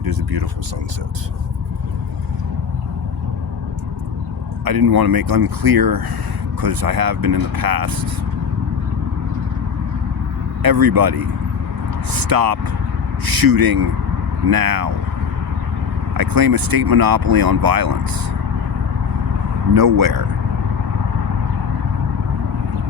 It is a beautiful sunset. I didn't want to make unclear, because I have been in the past. Everybody, stop shooting now. I claim a state monopoly on violence. Nowhere.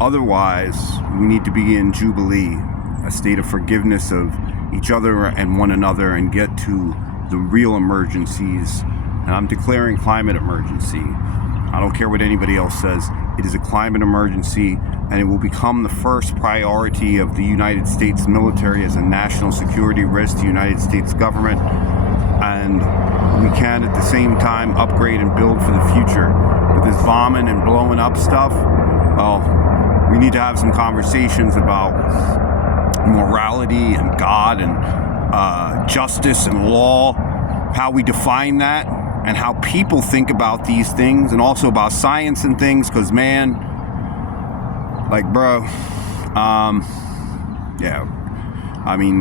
Otherwise, we need to be in Jubilee, a state of forgiveness of each other and one another, and get to the real emergencies. And I'm declaring climate emergency. I don't care what anybody else says. It is a climate emergency, and it will become the first priority of the United States military as a national security risk to the United States government. And we can at the same time upgrade and build for the future. With this bombing and blowing up stuff, well, we need to have some conversations about morality and God and justice and law, how we define that, and how people think about these things, and also about science and things, because man, like bro, yeah, I mean,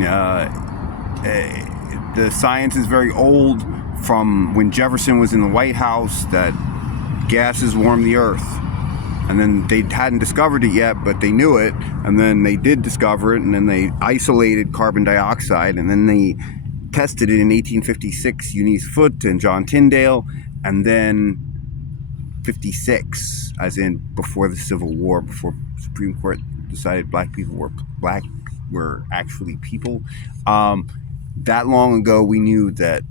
the science is very old, from when Jefferson was in the White House, that gases warm the earth. And then they hadn't discovered it yet, but they knew it. And then they did discover it, and then they isolated carbon dioxide, and then they tested it in 1856, Eunice Foote and John Tyndall, and then 56, as in before the Civil War, before the Supreme Court decided black were actually people. That long ago, we knew that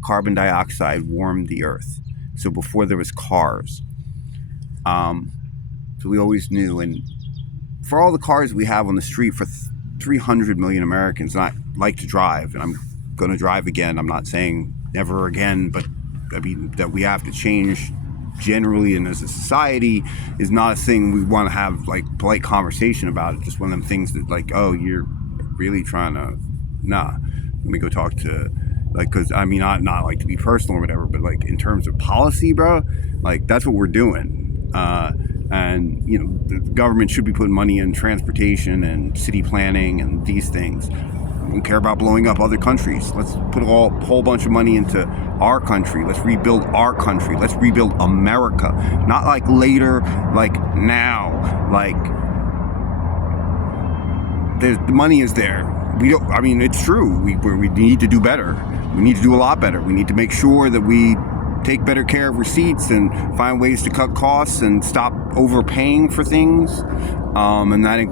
carbon dioxide warmed the earth. So before there was cars. So we always knew. And for all the cars we have on the street, for 300 million Americans, and I like to drive, and I'm going to drive again. I'm not saying never again, but I mean that we have to change generally, and as a society, is not a thing we want to have like polite conversation about. It's just one of them things that like, oh, you're really trying to, nah, let me go talk to, like, because I mean, not like to be personal or whatever, but like in terms of policy, bro, like that's what we're doing. And you know, the government should be putting money in transportation and city planning and these things. We don't care about blowing up other countries. Let's put a whole bunch of money into our country. Let's rebuild our country. Let's rebuild America. Not like later, like now. Like the money is there. We don't. I mean, it's true. We need to do better. We need to do a lot better. We need to make sure that we take better care of receipts and find ways to cut costs and stop overpaying for things. And that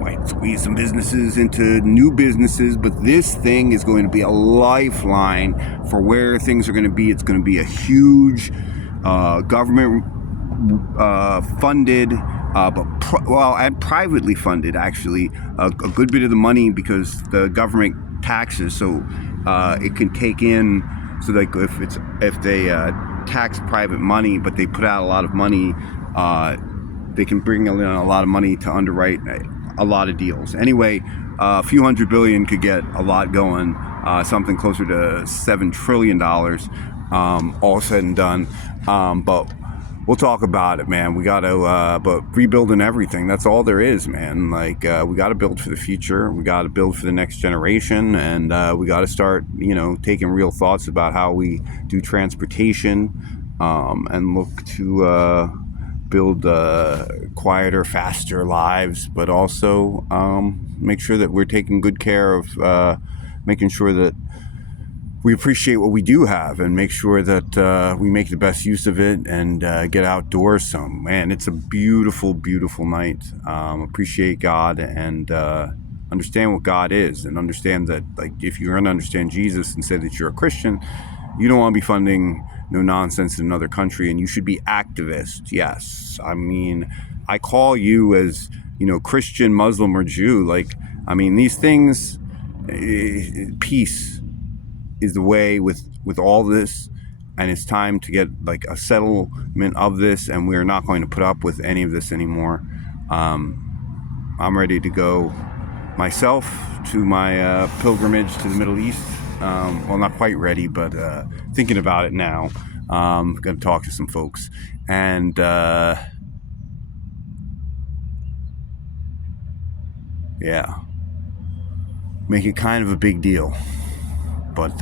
might squeeze some businesses into new businesses, but this thing is going to be a lifeline for where things are going to be. It's going to be a huge government funded, and privately funded, actually, a good bit of the money, because the government taxes, so it can take in. So like if they tax private money, but they put out a lot of money, they can bring in a lot of money to underwrite a lot of deals. Anyway, a few $100 billion could get a lot going, something closer to $7 trillion, all said and done. But we'll talk about it, man. We got to, but rebuilding everything, that's all there is, man. Like, we got to build for the future. We got to build for the next generation. And we got to start, you know, taking real thoughts about how we do transportation, and look to build quieter, faster lives, but also make sure that we're taking good care of making sure that we appreciate what we do have, and make sure that we make the best use of it, and get outdoors some. Man, it's a beautiful, beautiful night. Appreciate God, and understand what God is, and understand that, like, if you're going to understand Jesus and say that you're a Christian, you don't want to be funding no nonsense in another country, and you should be activist. Yes. I mean, I call you as, you know, Christian, Muslim, or Jew. Like, I mean, these things, peace is the way with all this, and it's time to get like a settlement of this, and we're not going to put up with any of this anymore. I'm ready to go myself to my pilgrimage to the Middle East. Well, not quite ready, but thinking about it now. Going to talk to some folks, and yeah, make it kind of a big deal. But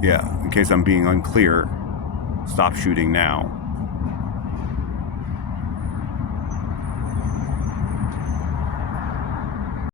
yeah, in case I'm being unclear, stop shooting now.